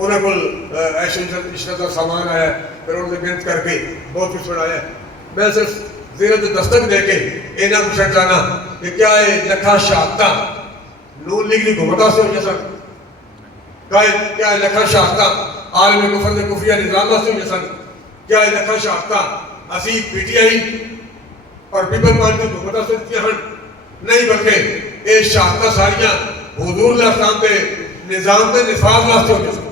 انہوں کو ایشو عشرت کا سامان آیا ہے، پھر انہوں نے محنت کر کے بہت کچھ بنایا ہے. میں صرف زیرت دستک دے کے اینا پوچھنا چاہنا کہ کیا ہے لکھا شہادتہ نون لیگ کی گھومتا سے ہوئی سن؟ کیا ہے لکھا شہادتہ عالم کفر دے کفریہ نظامہ سے ہوئی سن؟ کیا ہے لکھا شہادتہ اسی پی ٹی آئی اور پیپل پارٹی گھومتا سے ہوئی ہن؟ نہیں، بلکہ یہ شہادتہ ساریاں حضور اللہ السلام دے نظام دے نفاذ واسطے ہوئی سن.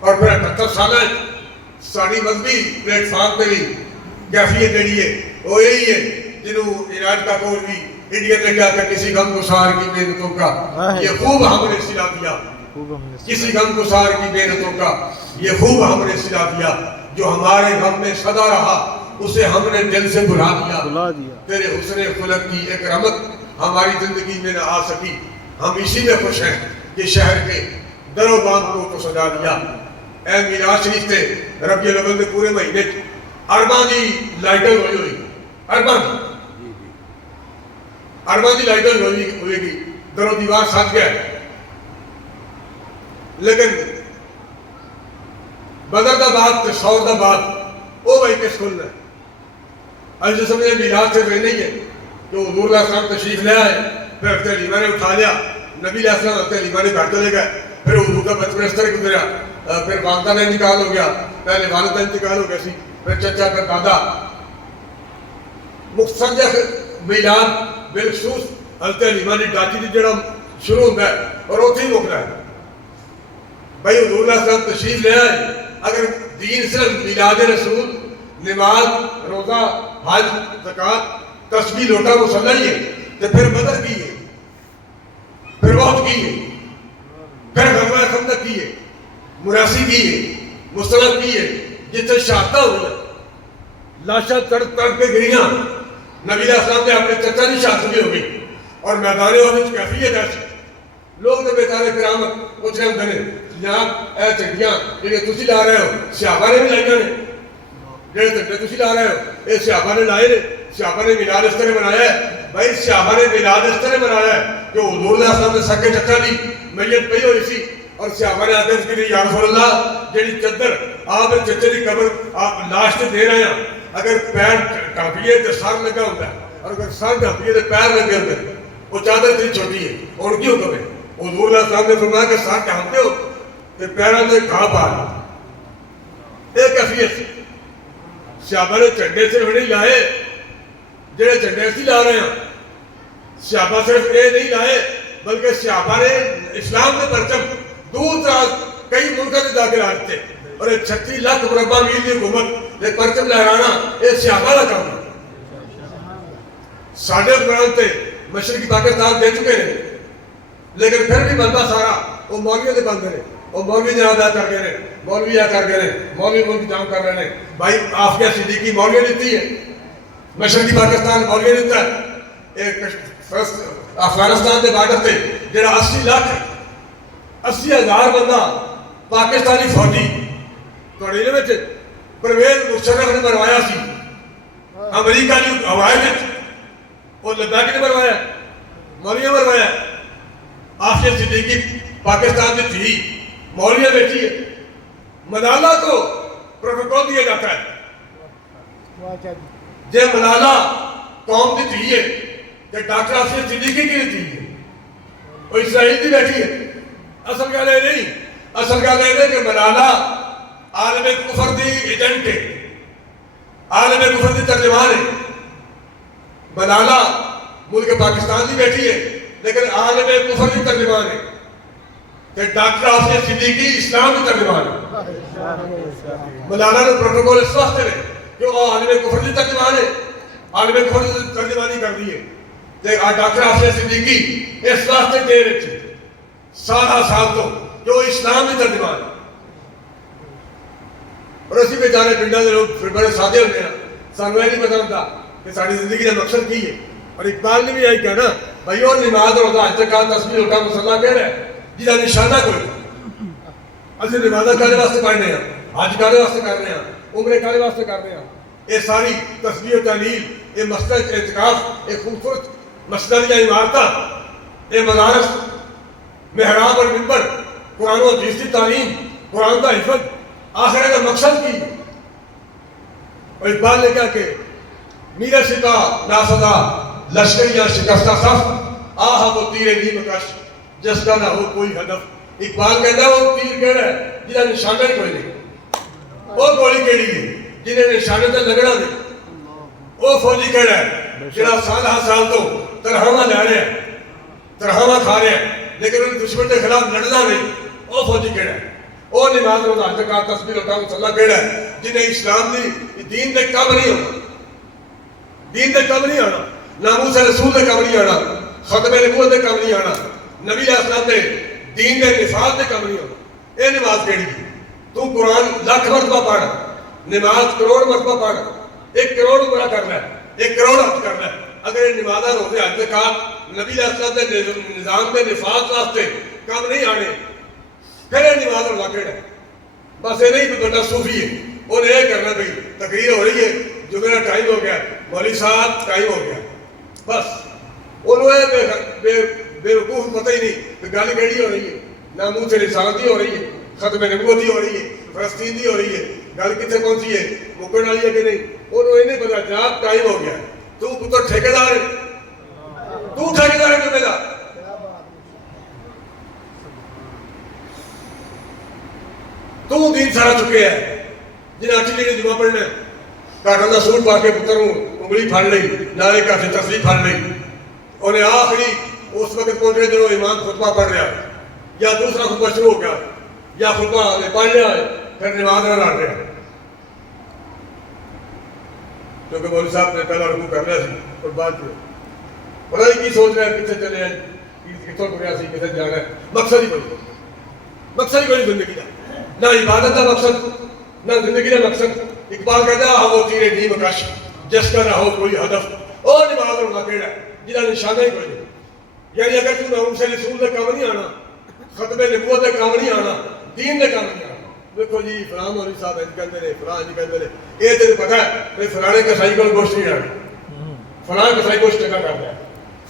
اور پھر 78 سالہ ساری مذہبی پلیٹ فارم پہ بھی کیفیت جڑی ہے وہ یہی ہے جنہوں عراج کا کور بھی انڈیا نے کیا کہ کسی غم گسار کی محنتوں کا یہ خوب ہم نے صلہ دیا، کسی غم گسار کی محنتوں کا یہ خوب ہم نے صلہ دیا، جو ہمارے غم میں صدا رہا اسے ہم نے دل سے بھلا دیا. تیرے حسن خلق کی ایک رحمت ہماری زندگی میں نہ آ سکی، ہم اسی میں خوش ہیں کہ شہر کے در و بام کو تو سجا دیا. اے میراث شریف تے ربیع الاول دے پورے مہینے ارباں دی لائٹنگ ہوئی ارباں دی لائٹنگ ہوئی گی، در و دیوار سج گیا. لیکن بدر دا بات تے سور دا بات وہ بھائی کس کل ہے. آج جس میں میراث سے رہنے ہی ہے جو حضور علیہ السلام تشریف لے آئے، پھر حضرت علیمہ نے اٹھا لیا، نبی علیہ السلام حضرت علیمہ نے گھر چلے گئے، پھر حضور کا بچپن اس طرح گزرا، پھر والدہ کا انتقال ہو گیا، پہلے والد کا انتقال ہو گیا سی، پھر چچا، پھر دادا. مختصر میلاد بالخصوص حضرت علیمہ نے ڈاچی دی جڑا شروع ہوتا ہے اور اوتھے ہی مکنا ہے. بھائی حضور علیہ السلام تشریف لے آئے، اگر دین صرف میلاد رسول، نماز، روزہ، حج، زکوٰۃ، تسبیح، لوٹا مصلی ہی ہے تو پھر بدر کی ہے، پھر وحد کی ہے، پھر غزوہ خندق کی ہے، مراسی کی ہے، مستلق کی ہے، جتنے شہادتہ ہوئی لاشاں تڑپ کے گریاں. نبی علیہ السلام نے اپنے چچا کی شہادت بھی ہو گئی اور میدان عہد کیفیت ایسی لوگ تو بیچارے کرامت پوچھ رہے ہوتے ہیں جناب اے چٹیاں جڑے تسی لا رہے ہو صحابہ نے بھی لائیاں نے، جڑے چٹے تسی لا رہے ہو یہ صحابہ نے لائے نے. صحابہ نے میلاد اس طرح بنایا ہے. بھائی صحابہ نے میلاد اس طرح بنایا ہے کہ حضور علیہ السلام نے سکے چچا دی میت پئی ہوئی سی اور صحابہ نے آتے اس کے لیے یا رسول اللہ جڑی چادر آپ چچے دی قبر آپ لاش تے دے رہے ہیں، اگر پیر ڈھانپیے تو سر لگا ہوتا ہے اور اگر سر ڈھانپیے تو پیر لگے ہوتے ہیں، وہ چادر اتنی چھوٹی ہے اور کی حکم ہے. حضور علیہ السلام نے فرمایا کہ سر ڈھانپتے ہو تو پیروں سے گھا پا لو. ایک کیفیت صحابہ نے چنڈے سے نہیں لائے جڑے چنڈے سے لا رہے ہیں. صحابہ صرف یہ نہیں لائے بلکہ صحابہ نے اسلام کے پرچم دور دراز کئی ملکوں سے داخل آتے اور 36 لاکھ مربع میل کی حکومت یہ پرچم لہرانا یہ صحابہ کا کام ہے. ساڈے حکمران تے مشرقی پاکستان دے چکے ہیں لیکن پھر بھی بندہ سارا وہ مولویوں کے بندے ہیں، وہ مولوی جناب کر گئے ہیں، مولوی کر گئے ہیں، مولوی ملک جام کر رہے ہیں. بھائی عافیہ صدیقی مولوی لیتی ہے، مشرقی پاکستان مولوی لیتا ہے. ایک افغانستان کے بارڈر سے جڑا 80 لاکھ 80,000 بندہ پاکستانی فوجی توڑے میں پرویز مشرف نے مروایا سی امریکہ کی ہوائی میں وہ لداخ نے مروایا، مولوی مروایا. عافیہ صدیقی پاکستان کی تھی مولویہ بیٹھی ہے. ملالہ کو پروٹوکول دیا جاتا ہے جے ملالہ قوم کی تھی ہے کہ ڈاکٹر عافیہ صدیقی کی تھی ہے وہ اسرائیل کی بیٹھی ہے. اصل گل یہ نہیں، اصل گل یہ ہے کہ ملالہ عالم کفر دی ایجنٹ ہے، عالم کفر دی ترجمان ہے. ملالہ ملک پاکستان کی بیٹھی ہے لیکن عالم کفر کی ترجمان ہے کہ ڈاکٹر عافیہ صدیقی اسلام کی ترجمان ہے. ملالہ نے پروٹوکول اس واسطے ہے کہ وہ عالم کفر کی ترجمان ہے، عالم کفر کی ترجمانی کر دی ہے. ڈاکٹر عافیہ صدیقی اس واسطے دے رہے تھے سال تو کہ وہ اسلام کی ترجمان ہے. اور اسی بیچارے پنڈا کے لوگ پھر بڑے سادے ہوتے ہیں، سانوں یہ نہیں پتا ہوتا کہ ساری زندگی کا مقصد کی ہے. اور اقبال نے بھی یہی کہنا بھائی اور نماز روزہ حج زکات تسبیح لوٹا مصلی کہہ رہا ہے جہاں نشانہ کوئی اسی نمازاں کالے واسطے پڑھنے ہیں، حج کالے واسطے کر رہے ہیں، عمرے کالے واسطے کر رہے ہیں. یہ ساری تسبیح و تحلیل، یہ مسجد اعتکاف، یہ خوبصورت مسجد یا عمارتاں، یہ مدارس، محراب اور منبر، قرآن و حدیث کی تعلیم، قرآن کا حفظ، آخرت کا مقصد کی. اور اقبال نے کیا کہ میرا شکا ناسدا لشکر یا شکستہ صف آہا وہ تیر نیم کش جس کا نہ ہو کوئی ہدف. اقبال کہتا ہے وہ تیر کہڑا ہے جنہیں نشانہ ہی کوئی نہیں، وہ گولی کہڑی ہے جنہیں نشانہ تے لگنا نہیں، وہ فوجی کہڑا ہے جنہاں سال تو ترہمہ لے رہے ہیں، ترہمہ کھا رہے ہیں لیکن ان دشمن کے خلاف لڑنا نہیں، وہ فوجی کہڑا ہے. وہ نماز روزہ زکات تسبیح اٹھاؤ صلاح کہڑا ہے جنہیں اسلام دی دین دے کم نہیں ہونا، دین دے کم نہیں آنا، ناموس رسول دے کم نہیں آنا، ختم نبوت دے کم نہیں آنا، نبی علیہ السلام دے دین دے نفاذ دے کم نہیں ہونا. اے نماز کہڑی ہے؟ تو قرآن لاکھ مرتبہ پڑھ، نماز کروڑ مرتبہ پڑھ، 1 کروڑ عمرہ کرنا ہے، 1 کروڑ حج کرنا ہے. اگر یہ نمازہ روزے حج زکات نبی علیہ السلام دے نظام دے نفاذ واسطے کم نہیں آنے، پھر یہ نماز روزہ کہڑا ہے؟ بس یہ نہیں کہ بندہ صوفی ہے، انہیں یہ کرنا بھئی تقریر ہو رہی ہے جو میرا ٹائم ہو گیا، مولوی صاحب ٹائم ہو گیا، بس انہوں بے وقوف پتہ ہی نہیں کہ گل کیڑی ہو رہی ہے، ناموس رسالتی ہو رہی ہے، ختم نبوتی ہو رہی ہے، فلسطین دی ہو رہی ہے، گل کتنے پہنچی ہے، مکن والی ہے کہ نہیں، انہوں یہ نہیں پتا جاب ٹائم ہو گیا. تو پتر ٹھیکیدار ہے، تو ٹھیکیدار ہے جمعے دا. تو دین سارا چکے ہے جنہیں اچھی لینے جمعہ پڑھنا ہے، کاٹن دا سوٹ پا کے پتر انگلی پھڑ لئی، نالے کا سے تصویر پھڑ لئی، انہیں آخری اس وقت پہنچ رہے جنہوں امام خطبہ پڑھ رہا ہے یا دوسرا خطبہ شروع ہو گیا یا خطبہ نے پڑھ لیا ہے پھر نماز نہ لڑ رہے ہیں کیونکہ مولوی صاحب نے پہلا رکوع کر لیا سی اور بعد میں پتہ نہیں کی سوچ رہے ہیں کتنے چلے ہیں کتوں ٹریا سی کتنے جانا ہے. مقصد ہی کوئی مقصد ہی کوئی زندگی کا، نہ عبادت کا مقصد نہ زندگی کا مقصد. اقبال کہتا ہے وہ تیرے نیم کش جس کا نہ ہو کوئی ہدف. اور نماز روزہ کہڑا ہے جنہاں نشانہ ہی کوئی نہیں. یعنی اگر تو ناموس رسول دے کام نہیں آنا، ختم نبوت دے کام نہیں آنا، دین دے کام نہیں آنا، دیکھو جی فلاں مولوی صاحب انج کہندے نے، فلاں انج کہندے نے، یہ تینوں پتہ ہے کہ فلانے کسائی کول گوشت نہیں آنا، فلاں کسائی گوشت ٹکا کرتا ہے،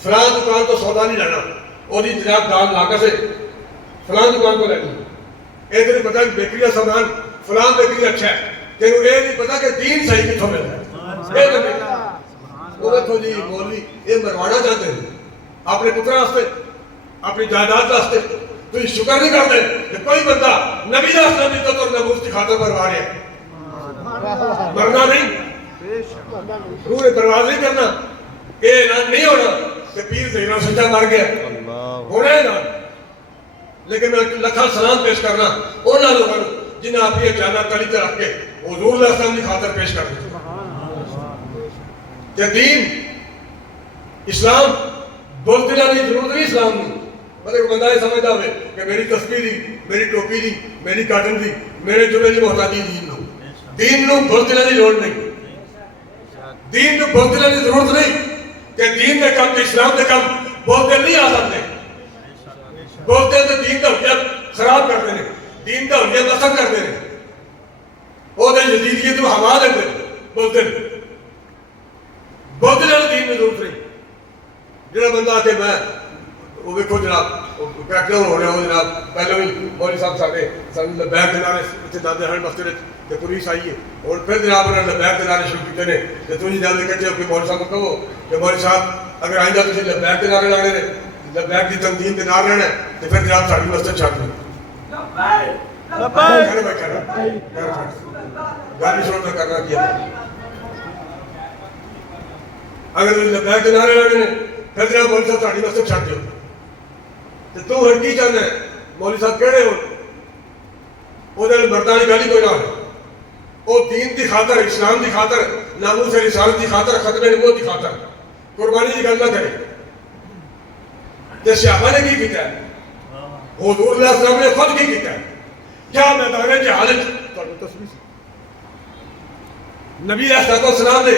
فلاں دکان تو سودا نہیں لینا، وہ جناب دال ناقص ہے، فلاں دکان کو لینی. یہ تینوں پتہ ہے کہ بیکری کا سامان فلاں بیکری اچھا ہے، تینوں یہ نہیں پتا کہ دین صحیح کتوں ملتا ہے. وہ دیکھو جی مولوی یہ مروانا چاہتے ہیں اپنے پتر واسطے، اپنی جائیداد واسطے. تو یہ شکر نہیں کرتے کہ کوئی بندہ نبی راستے کی عزت اور ناموس کی خاطر مروا رہا ہے. مرنا نہیں، روح نے پرواز نہیں کرنا. یہ اعلان نہیں ہونا کہ پیر زہرا سچا مر گیا، ہونا ہے اعلان. لیکن میں لکھا سلام پیش کرنا انہوں لوگوں جنہیں اپنی جانا کلی تے رکھ کے حضور علیہ السلام کی خاطر پیش کر دیتے. کہ دین اسلام بولتے جانے کی ضرورت نہیں اسلام میں. مطلب بندہ یہ سمجھتا ہوئے کہ میری تسبیح دی، میری ٹوپی دی، میری کاٹن دی، میرے جمعے دی محتاجی دین نو بولتے جانے کی ضرورت نہیں. دین نو بولتے جانے کی ضرورت نہیں کہ دین دے کم اسلام دے کم بولتے نہیں آ سکتے. بولتے ہیں تو دین کا حجت خراب کرتے ہیں، دین کا حجت نسخ کرتے ہیں، وہ دے جدیدیت تو ہوا دے بولتے ہیں. بولتے جانے دین میں ضرورت نہیں. جنہاں بندہ آتے میں وہ دیکھو جناب کریکٹر ہو رہے ہو جناب پہلے بھی مولوی صاحب ساڑھے لبیک دلانے اتنے دادے ہر مسجد کہ پولیس آئی ہے اور پھر جناب انہوں نے لبیک دلانے شروع کیتے ہیں کہ تھی جلدی کٹے ہو کہ مولوی صاحب کو کہو کہ مولوی صاحب اگر آئندہ تھی لبیک دلانے لانے نے لبیک کی تنظیم کے نام لینا ہے تو پھر جناب ساڑھی مسجد چھاڑ دیں. گاڑی شروع میں کرنا کیا اگر لبیک دلانے لانے نے پھر جناب مولوی صاحب ساڑھی مسجد چھاڑ دیں. تو ہر کی چاہنا ہے مولوی صاحب کہڑے ہو وہ دل بردانی گالی کوئی نہ ہو. وہ دین کی خاطر، اسلام کی خاطر، ناموس رسالت کی خاطر، ختم نبوت کی خاطر قربانی کی گل نہ کرے. جیسے صحابہ نے کی کیتا ہے، حضور علیہ السلام نے خود کی کیتا ہے. کیا میدان جہالت نبی علیہ السلام نے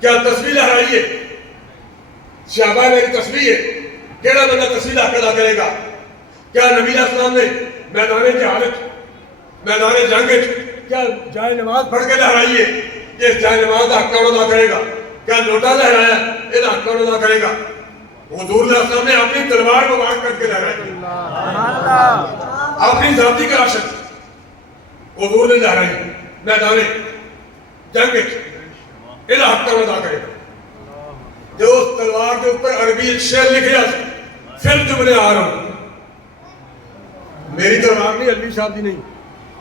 کیا تسبیح لہرائی ہے؟ صحابہ میری تسبیح ہے. کیڑا بندہ تسبیح ادا کرے گا؟ کیا نبی علیہ السلام نے میدان جہالت، میدان جنگ کیا جائے نماز پڑھ کے لہرائی ہے؟ یہ جائے نماز کا حق کون ادا کرے گا؟ کیا لوٹا لہرایا یہ حق کون ادا کرے گا؟ حضور صلی اللہ علیہ وسلم نے اپنی تلوار کو واقع کر کے لہرائی، اپنی ذاتی کراشت حضور نے لہرائی میدان جنگ الہ حق کا ادا کرے جو اس تلوار کے اوپر عربی شعر لکھیا پھر جملے آ رہا ہوں میری تلوار نہیں علوی صاحب دی نہیں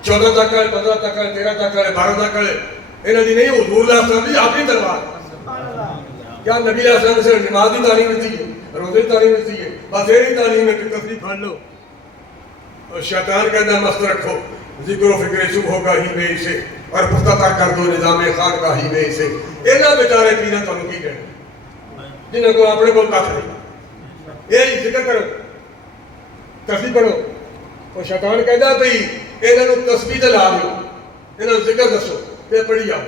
14 تک ہے 15 تک ہے 13 تک ہے 12 تک ہے انہوں دی نہیں حضور علیہ السلام دی اپنی تلوار کیا نبی علیہ السلام سے نماز کی تعلیم دیتی ہے روزے کی تعلیم دیتی ہے بس یہی تعلیم ہے کہ تصریح پڑھ لو اور شیطان کہنا مست رکھو ذکر و فکر صبح ہوگا ہی میں اسے اور پختہ تر کر دو نظام خان کا ہی میں اسے اینا بیچارے پینا تو کی گئے جنہوں کو اپنے کو کافر نہیں یہی ذکر کرو تصریح پڑھو اور شیطان کہنا بھئی انہوں تسبیح لا لو انہوں ذکر دسو پھر پڑھی آؤ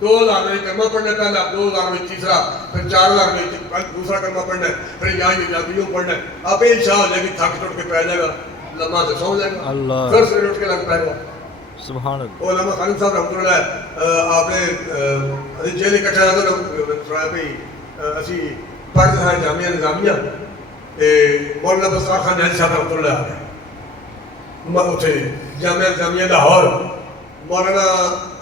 2000 میں کلمہ پڑھنا پہلا 2000 میں تیسرا پھر 4000 میں دوسرا کلمہ پڑھنا پھر یہاں یادیوں پڑھنا آپ انشاء اللہ کہ تھک ٹوٹ کے پہ جائے گا لمحہ تو سو جائے گا پھر سے اٹھ کے لگ پائے گا سبحان اللہ علامہ خالد صاحب رحمۃ اللہ آپ نے جیل اکٹھا رہا تو سنایا بھئی اسی پڑھتے ہیں جامعہ نظامیہ مولانا بسار خان جہاں صاحب رحمۃ اللہ آگئے اتھے جامعہ نظامیہ لاہور مولانا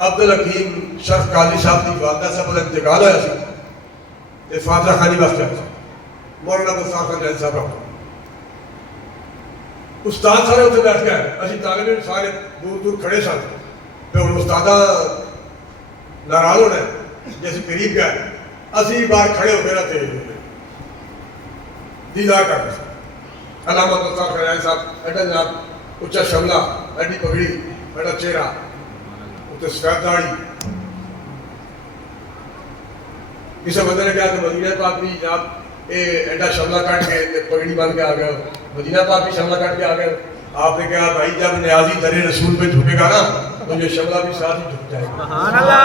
عبدالحکیم شرف قاضی صاحب کی والدہ صاحب کا انتقال ہے اسی فاتحہ خانی واسطے مولانا بسار خان جہاں صاحب رحمۃ استاد سارے اتنے بیٹھ گئے اسی طالب علم سارے دور دور کھڑے سن پھر استادہ ناراض ہونا ہے جیسے قریب گئے اسی بار کھڑے ہو گئے رہتے دیدار کرتے علامہ بسار خان صاحب ایڈا جناب اچھا شملہ ایڈی پگڑی ایڈا چہرہ اتنے سفید داڑھی کسی بندے نے کہا کہ مدینہ پاک بھی جناب ایڈا شملہ کٹ کے پگڑی بن کے آ گئے مدینہ پاک بھی شملہ کٹ کے آ گئے آپ نے کہا بھائی جب نیازی در رسول پہ جھکے گا نا تو یہ شملہ بھی ساتھ ہی جھک جائے گا سبحان اللہ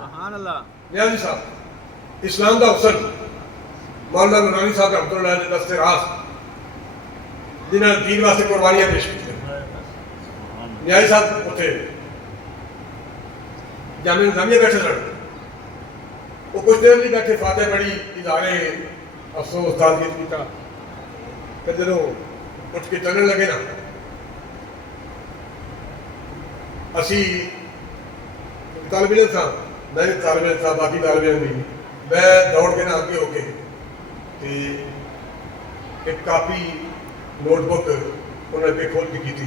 سبحان اللہ نیازی صاحب اسلام کا افسر مولانا نورانی صاحب رحمۃ اللہ علیہ دست راست جنہوں نے دین واسطے قربانیاں پیش کی نیازی صاحب اتنے جامعہ نظامیہ بیٹھے سن وہ کچھ دیر نہیں بیٹھے فاتح پڑھی ادارے افسوس استادگیت کی کا پھر جدوں اٹھ کے چلنے لگے نا اسی طالب علم صاحب میں بھی طالب علم صاحب باقی طالب علم بھی میں دوڑ کے نا آگے ہو کے ایک کاپی نوٹ بک انہوں نے پہ کھول کے کی تھی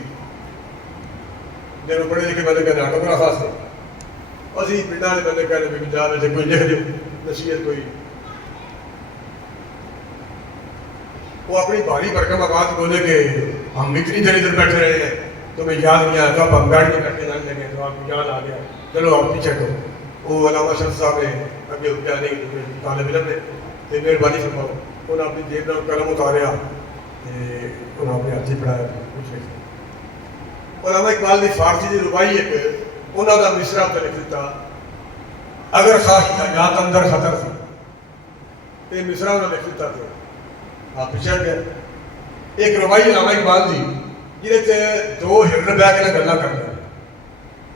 جنہوں پڑھے لکھے بندے کہنے آٹوگراف واسطے اسی پنڈا والے بندے کہنے بھی جا میں کوئی لکھ دو نصیحت کوئی وہ اپنی بھاری برکم آواز بولے کہ ہم اتنی دیر ادھر بیٹھے رہے ہیں تمہیں یاد نہیں آیا تو اب ہم گاڑی میں بیٹھے جانے لگے تو آپ کو یاد آ گیا چلو آپ پیچھے کرو وہ علامہ شمس صاحب نے اگے کیا نہیں طالب علم نے مہربانی فرماؤ انہوں نے اپنی جیب میں قلم اتاریا انہوں نے اپنے ہاتھی پڑھایا کچھ نہیں علامہ اقبال نے فارسی کی ربائی ایک انہوں کا مصرع پہ لکھ دیتا اگر خواہی حیات اندر خطر تھی یہ مصرع انہوں نے لکھ دیتا تھا آپ پیچھے گئے ایک ربائی علامہ اقبال دی جنہیں تے دو ہرن بہ کے نہ گلا کر دیا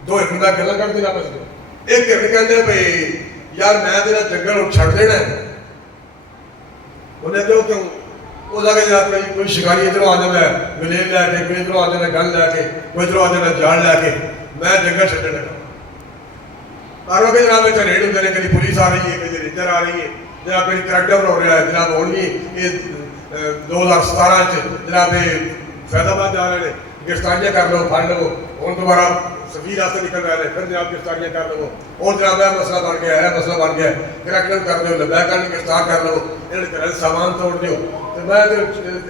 دو ہرن بہ گلا کر دینا بس ایک ہرن کہتے ہیں بھائی یار میں تیرا جنگل چھڑ دینا ہے انہیں کہو کیوں وہ جا کے جناب کوئی شکاری ادھر آ جانا ہے گلیل لے کے کوئی ادھر آ جانا ہے گن لے کے کوئی ادھر آ جانا ہے جان لے کے میں جنگل چھڑنے لگا اور کہ جناب اتنے ریڈ ہوتے ہیں کہیں پولیس آ رہی ہے کہیں رینجر آ رہی ہے جناب کہیں کریکٹر ہو رہا ہے جناب ہوں بھی یہ 2017 جناب فیض آباد جا رہے ہیں گرفتاریاں کر لو پھڑ لو ہوں دوبارہ سفیر راستے نکل رہے ہیں پھر جناب گرفتاریاں کر لو اور جناب یہ مسئلہ بن گیا ہے مسئلہ بن گیا ہے کریکٹر کر دو لبیک کر گرفتار کر لو انہیں گھر سامان توڑ دیو تو میں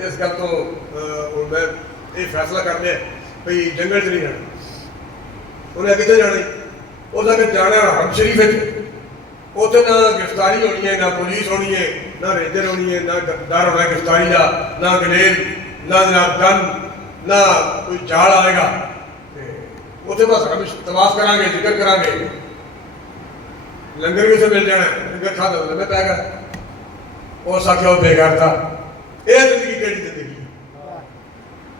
اس گل تو میں یہ فیصلہ کر لیا بھائی جنگل چ نہیں جانا انہیں کتنے جانا وہ جانا حرم شریف اتنے نہ گرفتاری ہونی ہے نہ پولیس ہونی ہے نہ رینجر ہونی ہے نہ ڈر ہونا گرفتاری کا نہ گلیل نہ جناب گن نہ کوئی جال آئے گا اتنے بس ہم تماش کریں گے ذکر کریں گے لنگر بھی اسے مل جانا ہے لنگر کھا دو میں پہ گیا وہ ساکھیا وہ بےگار تھا یہ زندگی کیڑی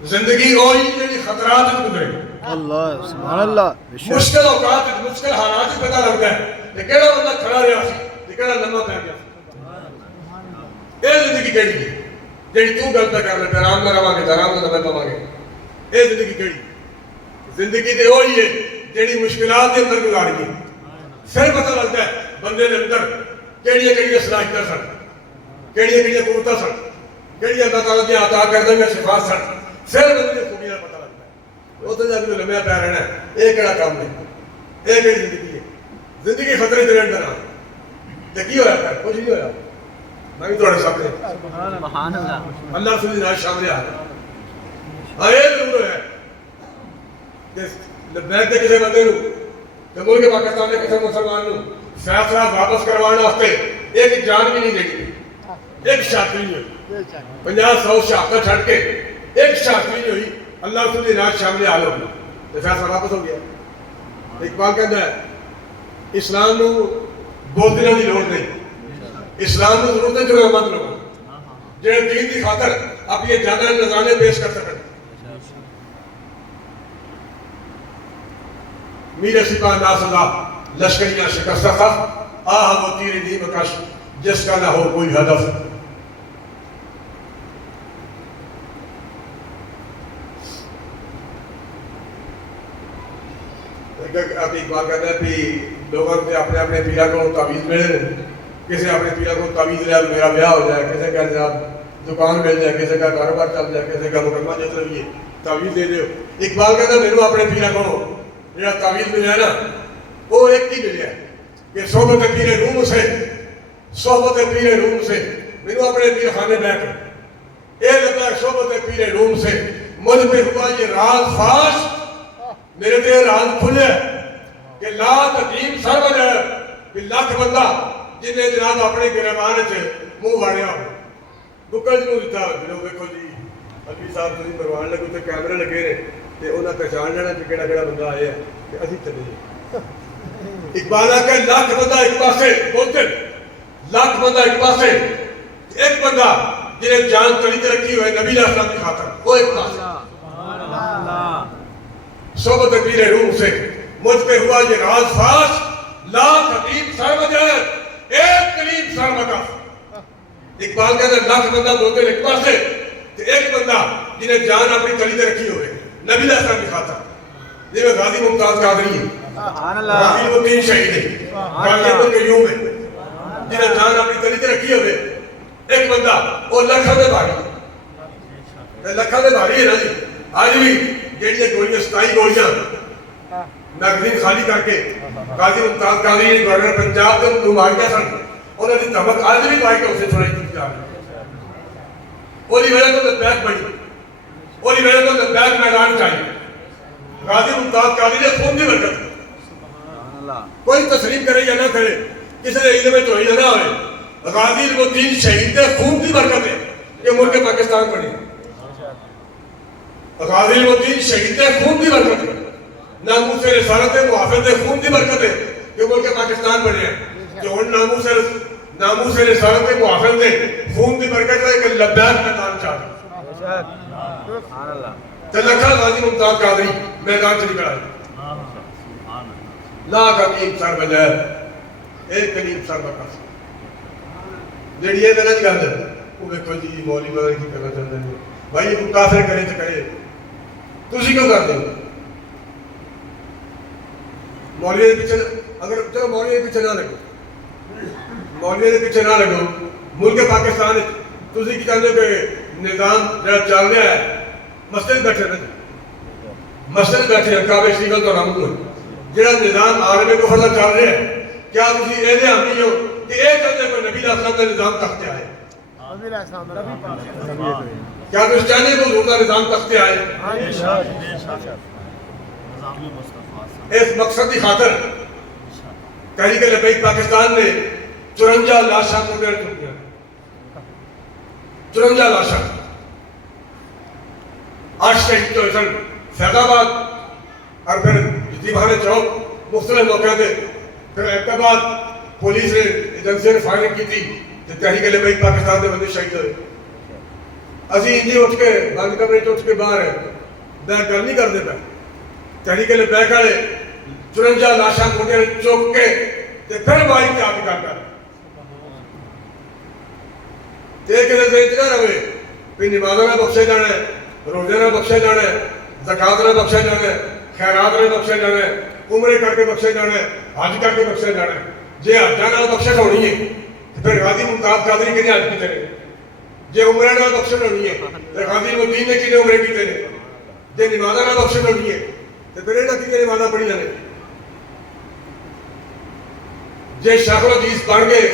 زندگی وہی جی خطرات گزرے اللہ سبحان اللہ مشکل اوقات مشکل حالات پتہ لگتا ہے کہ کہڑا بندہ کھڑا رہا سی کہ کہڑا لمبا پہ گیا ਇਹ ਜ਼ਿੰਦਗੀ ਕਿਹੜੀ ਹੈ ਜਿਹੜੀ ਤੂੰ ਗੱਲ ਕਰ ਲੈ ਆਰਾਮ ਨਾਲ ਰਵਾਂਗੇ ਆਰਾਮ ਨਾਲ ਪਵਾਂਗੇ। ਇਹ ਜ਼ਿੰਦਗੀ ਕਿਹੜੀ? ਜ਼ਿੰਦਗੀ ਤੇ ਉਹੀ ਹੈ ਜਿਹੜੀ ਮੁਸ਼ਕਿਲਾਂ ਦੇ ਅੰਦਰ ਗੁਜ਼ਾਰੀ ਹੈ। ਫਿਰ ਪਤਾ ਲੱਗਦਾ ਹੈ ਬੰਦੇ ਦੇ ਅੰਦਰ ਕਿਹੜੀਆਂ ਕਿਹੜੀਆਂ ਸਲਾਹੀਤਾਂ ਸਨ, ਕਿਹੜੀਆਂ ਕਿਹੜੀਆਂ ਕੂਵਤਾਂ ਸਨ, ਕਿਹੜੀਆਂ ਅੱਲਾਹ ਤਾਲਾ ਦੀਆਂ ਅਤਾ ਕਰਨ ਦੀਆਂ ਸਿਫਾਤ ਸਨ। ਫਿਰ ਬੰਦੇ ਦੀਆਂ ਖੂਬੀਆਂ ਦਾ ਪਤਾ ਲੱਗਦਾ ਹੈ। ਉੱਥੇ ਜਾ ਕੇ ਲੰਮਿਆ ਪੈ ਰਹਿਣਾ ਇਹ ਕਿਹੜਾ ਕੰਮ ਹੈ, ਇਹ ਕਿਹੜੀ ਜ਼ਿੰਦਗੀ ਹੈ? ਜ਼ਿੰਦਗੀ ਖਤਰੇ ਦੇ ਅੰਦਰ ਆ ਤੇ ਕੀ ਹੋਇਆ? ਫਿਰ ਕੁਝ ਨਹੀਂ ਹੋਇਆ। ਮੈਂ ਵੀ ਤੁਹਾਡੇ ਸਾਹਮਣੇ ਸੁਭਾਨ ਅੱਲਾਹ ਅੱਲਾਹ ਸੁਣੀ ਨਾਲ ਸਾਹਮਣੇ ਆ ਰਿਹਾ। ਇਹ ਜ਼ਰੂਰ ਹੈ ਕਿ ਲਬੈਕ ਦੇ ਕਿਸੇ ਬੰਦੇ ਨੂੰ ਤੇ ਮੁਲਕ ਪਾਕਿਸਤਾਨ ਦੇ ਕਿਸੇ ਮੁਸਲਮਾਨ ਨੂੰ ਫੈਸਲਾ ਵਾਪਸ ਕਰਵਾਉਣ ਵਾਸਤੇ ਇੱਕ ਜਾਨ ਵੀ ਨਹੀਂ ਦੇਣੀ, ਇੱਕ ਸ਼ਰਤ ਵੀ ਨਹੀਂ ਹੋਈ। 50-100 ਸ਼ਹਾਦਤਾਂ ਛੱਡ ਕੇ ਇੱਕ ਸ਼ਰਤ ਵੀ ਨਹੀਂ ਹੋਈ। ਅੱਲਾਹ ਸੁਣੀ ਨਾਲ ਸਾਹਮਣੇ ਆ ਲਓ ਤੇ ਫੈਸਲਾ ਵਾਪਸ ਹੋ ਗਿਆ। ਇਕਬਾਲ ਕਹਿੰਦਾ ਹੈ ਇਸਲਾਮ ਨੂੰ ਬੋਲਣ ਦੀ ਲੋੜ ਨਹੀਂ, ਇਸਲਾਮ ਨੂੰ ਜ਼ਰੂਰਤ ਹੈ ਜੋ ਮਤ ਲਓ ਜਿਹੜੇ ਦੀਨ ਦੀ ਖਾਤਰ ਆਪਣੀ ਜਾਨਾਂ ਨਜ਼ਾਰੇ ਪੇਸ਼ ਕਰ ਸਕਣ। میرے سپاہ ناسزا لشکریاں شکستہ خف آہ وہ تیر نیم کش جس کا نہ ہو کوئی ہدف۔ آپ اقبال کہتا ہے کہ لوگوں سے اپنے اپنے پیرا کو تعویذ ملے، کسی اپنے پیرا کو تعویذ لے میرا بیاہ ہو جائے، کسی کا جناب دکان مل جائے، کسی کا کاروبار چل جائے، کسی کا مقدمہ جت رہی ہے تعویذ دے دو۔ اقبال کہتا ہے میرے اپنے پیرا کو میرا تعویذ ملا ہے نا وہ ایک ہی ملیا ہے کہ صحبت پیر روم سے، صحبت پیر روم سے میرے اپنے پیر خانے بیٹھ اے لگا صحبت پیر روم سے مجھ پہ ہوا یہ راز فاش، میرے تے راز کھلے کہ لا تقیم سر وجہ کہ لاکھ بندہ جنہیں جناب اپنے گرمان سے منہ واڑیا ہو بکر جنہوں دیتا جنہوں دیکھو جی علی صاحب تھی مروان لگو تے کیمرے لگے رہے تے انہاں پہچان لینا کہ کیڑا کیڑا بندہ آیا ہے کہ اسی چلے جائے۔ اقبال کہ لاکھ بندہ ایک پاسے بولتے لاکھ بندہ ایک پاسے ایک بندہ جنہیں جان تلی تے رکھی ہوئے نبی علیہ السلام کی خاطر وہ ایک پاسے صحبت پیر روم سے مجھ پہ ہوا یہ راز فاش، لاکھ حکیم سر وجہ ایک کلیم سر وقف۔ اقبال کہتا ہے لاکھ بندہ بولتے ایک پاسے ایک بندہ جنہیں جان اپنی تلی تے رکھی ہوئے نبی علیہ السلام کی خاطر۔ یہ غازی ممتاز قادری ہے، غازی وہ تین شہید ہے، غازی ابن قیوم ہے جنہیں جان اپنی تلی تے رکھی ہوئے ایک بندہ وہ لکھاں دے بھاری، لکھاں دے بھاری ہے نا جی۔ آج بھی جیڑیاں گولیاں 27 گولیاں میگزین خالی کر کے غازی ممتاز قادری نے گورنر پنجاب کے نمائندہ سن انہوں نے دھمک آج بھی وائٹ ہاؤس سے چھوڑائی کی جا رہی ہے۔ وہی وجہ تو لبیک بڑی، وہی وجہ تو لبیک میدان چاہیے۔ غازی ممتاز قادری نے خون دی برکت کوئی تسلیم کرے یا نہ کرے کسی نے علم توحید نہ ہوئے غازی المدین شہید نے خون دی برکت ہے یہ ملک پاکستان بنے۔ غازی المدین شہید نے خون دی برکت ہے، ناموس رسالت محافظ نے خون دی برکت ہے کہ ملک پاکستان بنے ہیں۔ جو ان ناموس رسالت محافظ نے خون دی برکت ہے کہ لبیک میدان چاہتے تو لکھا غازی ممتاز قادری میدان سے نکل آئے۔ لاکھ حکیم سر بجائے ایک کلیم سر بکس جیڑی یہ میرا جی گل ہے وہ دیکھو جی مولی بدل کی کرنا چاہتے ہیں بھائی یہ کافر کرے تو کرے تسی کیوں کرتے ہو؟ مولوی کے پیچھے اگر چلو مولوی کے پیچھے نہ لگو، مولوی کے پیچھے نہ لگو، ملک پاکستان تسی کی چاہتے ہو کہ نظام جڑا چل رہا ہے مسجد بیٹھے نا مسجد بیٹھے ہیں کعبہ شریف تو رحمت ہے جڑا نظام عالم کفر دا چل رہا ہے کیا تسی اے دے حامی ہو کہ اے چاہتے کوئی نبی علیہ السلام کا نظام تختے آئے؟ کیا تسی چاہتے کو حضور دا نظام تختے آئے؟ اس مقصد کی خاطر تحریک لبیک پاکستان نے 54 لاشاں کو دیر چکیا 54 لاشاں 8 شہید ہوئے سن فیض آباد اور پھر جتیبانے چوک مختلف موقع تھے، پھر احتباد پولیس نے ایجنسی نے فائرنگ کی تھی تو تحریک لبیک پاکستان نے بندے شہید ہوئے۔ اسی انجی اٹھ کے بند کمرے اٹھ کے باہر بیک گل نہیں کرتے پہ تحریک لبیک والے 54 لاشاں کوٹے چوک کے پھر بھائی کیا کرتا یہ کسی دن نہ رہے کہ نمازوں میں بخشے جانا ہے، روزے میں بخشے جانا ہے، زکات میں بخشے جانا ہے، خیرات میں بخشے جانا ہے، عمرے کر کے بخشے جانا ہے، حج کر کے بخشے جانا ہے. جی حجاں نال بخشش ہونی ہے پھر غازی ممتاز قادری کے حج کیتے ہیں. جی عمرے نال بخشش ہونی ہے تو غازی الدین نے کنے عمرے کیتے ہیں. جی نمازاں نال بخشش ہونی ہے تو پھر انہاں کنے نمازاں پڑھیاں نے. جی شیخ الحدیث بن گئے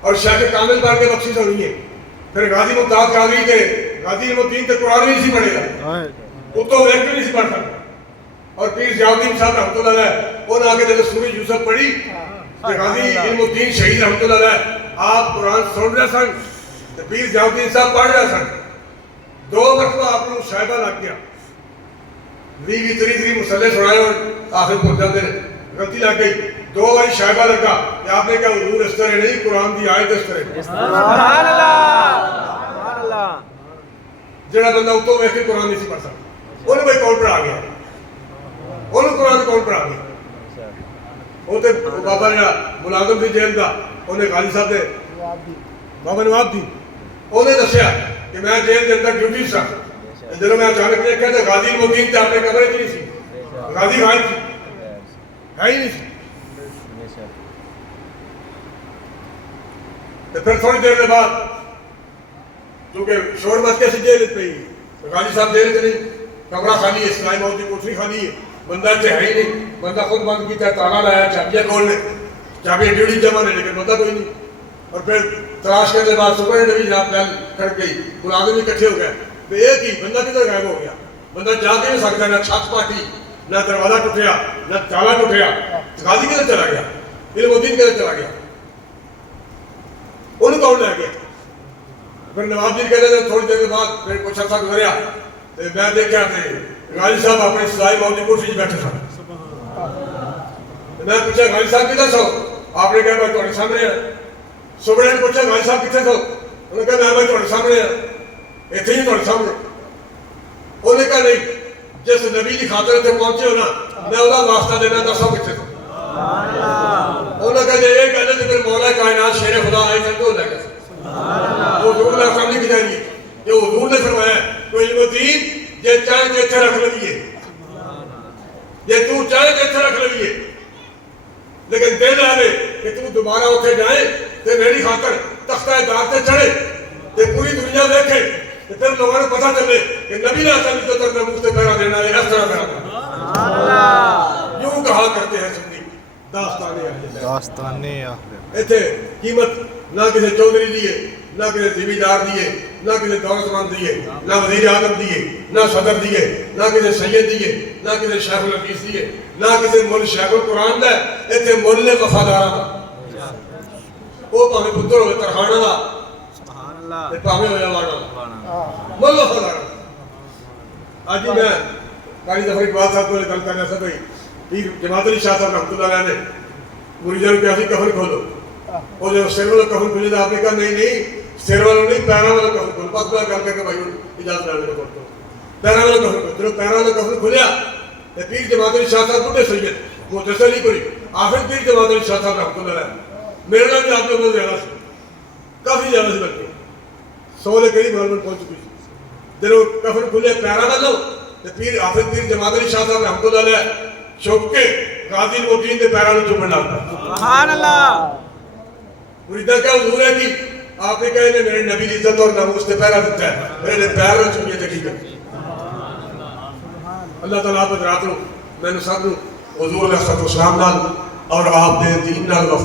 اور شیخ کامل بن کے بخشش ہونی ہے پھر غازی ممتاز قادری کے غازی الدین تے قرآن نہیں سی پڑھے گا، اتوں ایک بھی نہیں سی پڑھ سکتا. اور پیر ضیاء الدین صاحب رحمۃ اللہ علیہ انہوں آ کے جب سورہ یوسف پڑھی تو غازی علم الدین شہید رحمۃ اللہ علیہ آپ قرآن سن رہے سن تو پیر ضیاء الدین صاحب پڑھ رہے سن. 2 مرتبہ آپ کو شائبہ لگ گیا، 20-30 مسئلے سنائے اور آخر پہنچ جاتے ہیں، غلطی لگ گئی. 2 بار شائبہ لگا کہ آپ نے کہا حضور اس طرح نہیں، قرآن کی آیت اس طرح. سبحان اللہ. جڑا بندہ اتوں ویکھ کے قرآن نہیں سی پڑھ سکتا انہوں بھائی کون پڑھا گیا، انہوں قرآن کون پڑھا گیا. وہ تو بابا جڑا ملازم سی جیل دا انہیں غازی صاحب نے بابا نواب دی انہیں دسیا کہ میں جیل کے اندر ڈیوٹی سا جب میں اچانک دیکھا تو غازی الدین تے اپنے کمرے چ نہیں سی، غازی غائب سی، ہے ہی نہیں سی. پھر تھوڑی دیر کے بعد کیونکہ شور مچ کے جیل پہ غازی صاحب جیل چ نہیں، کمرہ خالی ہے، اسلائی موت کی کوٹری خالی ہے، بندہ اتنے ہے ہی نہیں. بندہ خود بند کیا، تالا لایا، چابیاں کھول لے، چابیاں ڈیوٹی جمع نے لیکن بندہ کوئی نہیں. اور پھر تلاش کرنے کے بعد صبح نبی جناب بیل کھڑ گئی، ملازم اکٹھے ہو گئے. تو ایک ہی بندہ کدھر غائب ہو گیا، بندہ جا کے نہیں سکتا، نہ چھت پاٹی، نہ دروازہ ٹوٹیا، نہ تالا ٹوٹیا. غازی کدھر چلا گیا، علم الدین کدھر چلا گیا، انہوں کون لے گیا. پھر نواب جی کہتے ہیں تھوڑی دیر کے بعد پھر کچھ عرصہ گزریا تو میں دیکھا کہ غازی صاحب اپنی سلائی موت کی کوٹری بیٹھے سن. میں پوچھا غازی صاحب کدھر سو، آپ نے کہا میں تمہارے سامنے ہاں. صبح نے پوچھا غازی صاحب کتنے سو، انہوں نے کہا میں تمہارے سامنے ہاں، اتنے ہی تمہارے سامنے. انہوں نے کہا نہیں، جس نبی کی خاطر اتنے پہنچے ہو نا میں وہ واسطہ دینا دسو کتنے سو. انہوں نے کہا جی یہ کہتے تھے پھر مولا کائنات شیر خدا آئے تھے تو لے گئے. حضور نے سامنے کی جائے یہ حضور نے فرمایا تو علم الدین یہ چاہے تو اتنے رکھ لئیے، یہ تو چاہے تو اتنے رکھ لئیے، لیکن دے لے کہ تو دوبارہ اتنے جائے تو میری خاطر تختہ دار سے چڑھے تو پوری دنیا دیکھے تو پھر لوگوں نے پتہ چلے کہ نبی نے اصل تو تک میں مفت پیرا دینا ہے، اس طرح پیرا دینا. یوں کہا کرتے ہیں سنی داستانے ایتھے قیمت نہ کسی چودھری دیے، نہ کسی زمیندار دیے، نہ کسی دولت مند دیے، نہ وزیر اعظم دیے، نہ صدر دیے، نہ کسی سید دیے، نہ کسی شیخ الحدیث دیے، نہ کسی مول شیخ القرآن دا. ایتھے مول وفادار وہ پاویں پتر ہوئے ترخانہ دا تے پاویں ہویا وانا مول وفادار. آج میں قاری ظفر اقبال صاحب کو گل کرنا سا بھائی پیر جماعت علی شاہ صاحب رحمۃ اللہ علیہ نے مریدوں کو کہا کفن کھولو، وہ جو سر والا کفن کھولے تو آپ نے کہا نہیں سر والا نہیں پیروں والا کفن کھولو. بس میں گل کر کے بھائی اجازت لینے کو بولتا ہوں پیروں والا کفن کھولو. چلو پیروں والا کفن کھولیا تو پیر جماعت علی شاہ صاحب بڑھے سید محدث علی کوئی آخر پیر جماعت علی شاہ صاحب رحمۃ اللہ علیہ میرے نام بھی آپ لوگوں سے زیادہ سی، کافی زیادہ سی، بلکہ 100 کے قریب گورنمنٹ پہنچ چکی تھی. جب کفن کھولے پیروں والا تو پیر حافظ پیر جماعت علی شاہ صاحب رحمۃ اللہ علیہ چھپ کے غازی الدین کے پیروں میں چومن ڈالتا. سبحان اللہ. مریدہ کیا حضور ہے کہ آپ نے کہا میرے نبی کی عزت اور ناموس سے پیرا دیتا ہے، میرے پیر میں چومیے تھے. ٹھیک ہے اللہ تعالیٰ آپ رات میں نے سب حضور علیہ السلام نال اور آپ دے دین نال